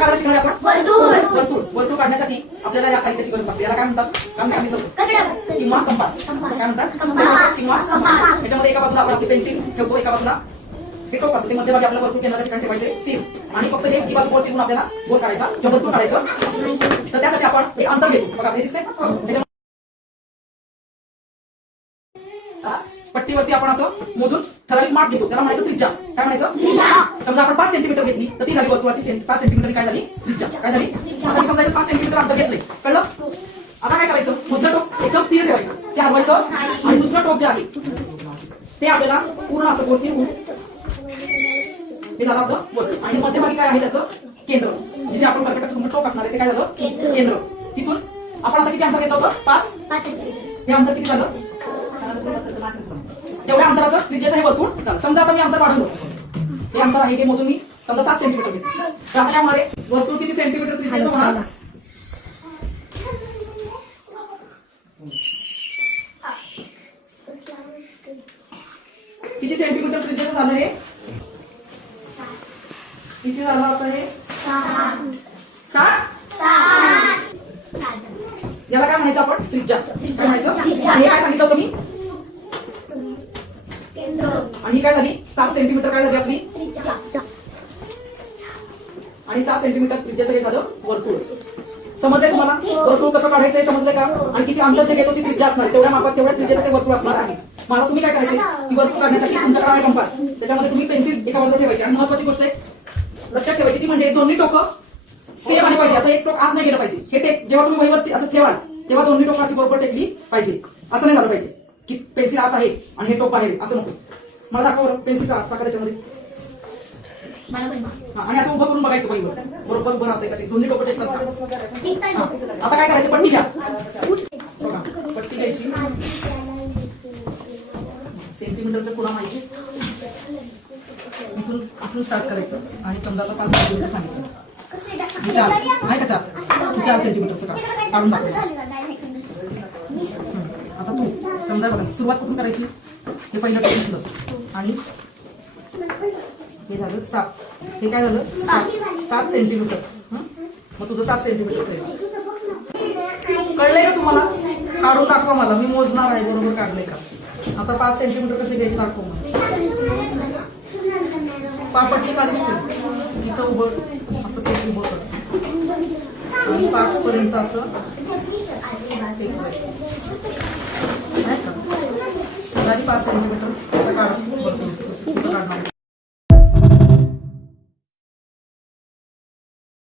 काढायला शिकणार आपण? वर्तुळ. वर्तुळ काढण्यासाठी आपल्याला या साहित्याची गरज लागते. याला काय म्हणतात? काम सांगितलं किंवा कंपास. काय म्हणतात? किंवा कंपास. त्याच्यामध्ये एका बाजूला आपण आपली पेन्सिल ठेवतो, एका बाजूला हे टोक असतं, ते मध्यभागी आपल्याला वर्तुळ केंद्राच्या ठिकाणी ठेवायचे स्थिर, आणि फक्त हे ही बाजू बोट तिथून आपल्याला बोर काढायचा किंवा वर्तुळ काढायचं. तर त्यासाठी आपण एक अंतर घेतो. बघा हे दिसते, पट्टीवरती आपण असं मोजून ठराविक माप घेतो, त्याला म्हणायचं त्रिज्या. काय म्हणायचं? समजा आपण 5 सेंटीमीटर घेतली तर ती झाली वर्तुळाची 5 सेंटीमीटर काय झाली? त्रिज्या. काय झाली? आता समजा 5 सेंटीमीटर अंतर घेतलंय, कळलं? आता काय करायचं? मधलं टोक एकदम स्थिर ठेवायचं, ते हलवायचं, आणि दुसरं टोक जे आहे ते आपल्याला पूर्ण असं गोष्टी होऊन हे झालं आपलं वर्तुळ. आणि मध्यभागी काय आहे त्याचं? केंद्र. जिथे आपण कर्कटाचं तुमचं टोक असणार आहे ते काय झालं? केंद्र. तिथून आपण आता किती अंतर घेतलं होतं? 5. हे अंतर किती झालं? तेवढ्या अंतराचं त्रिज्याचं हे वर्तुळ झालं. समजा आता मी अंतर वाढवलं, हे अंतर आहे ते मोजून मी समजा 7 सेंटीमीटर घेतलं, तर आता त्यामध्ये वर्तुळ किती सेंटीमीटर त्रिज्याचं होणार? किती सेंटीमीटर त्रिज्याचं झालं हे? किती झालं आता हे? 60. याला काय म्हणायचं आपण? त्रिज्या. काय म्हणायचं? हे काय सांगितलं होतं मी? आणि ही काय झाली? 7 सेंटीमीटर काय झाली आपली? आणि 7 सेंटीमीटर त्रिज्याचं हे झालं वर्तुळ. समजलंय तुम्हाला? वर्तुळ कसं काढायचंय समजलंय का? आणि किती अंतर जे घेतो ती त्रिज्या असणार आहे, तेवढ्या मापात तेवढ्या त्रिज्याचं ते वर्तुळ असणार आहे. मला तुम्ही काय करायचंय की वर्तुळ काढण्यासाठी तुमच्याकडे आहे कंपास, त्याच्यामध्ये तुम्ही पेन्सिल एका बाजूला ठेवायची. आणि महत्वाची गोष्ट आहे लक्षात ठेवायची ती म्हणजे दोन्ही टोकं सेम आली पाहिजे. असं एक टोक आत नाही गेलं पाहिजे. हे टेक जेव्हा तुम्ही वहीवरती असं ठेवाल तेव्हा दोन्ही टोकं अशी बरोबर टेकली पाहिजे. असं नाही झालं पाहिजे की पेन्सिल आत आहे आणि हे टोक बाहेर, असं नको. मला दाखवा बरं पेन्सिल टाका त्याच्यामध्ये. आणि असं उभं करून बघायचं वहीवर बरोबर उभं राहतंय का ते, दोन्ही टोकं टेकतात का? आता काय करायचं? पट्टी घ्या. पट्टी घ्यायची, सेंटीमीटरच्या खुणा माहिती, इथून स्टार्ट करायचं. आणि समजा आता 5 सेंटीमीटर सांगितलं, 4 सेंटीमीटरचं काढून दाखवायचं. आता तू समजा बघा सुरुवात कुठून करायची? हे पहिलं घेतलं आणि हे झालं 7. हे काय झालं? 7 सेंटीमीटर. मग तुझं 7 सेंटीमीटरचं आहे. कळलंय का तुम्हाला? काढून दाखवा मला, मी मोजणार आहे बरोबर काढलंय का. आता 5 सेंटीमीटर कसे घ्यायचे दाखव मला. पट्टी काढीच ठेव, इथं उभं असं ते उभं कर आणि 5 पर्यंत असं झाली 5 सेंटीमीटर असं काढ. काढणार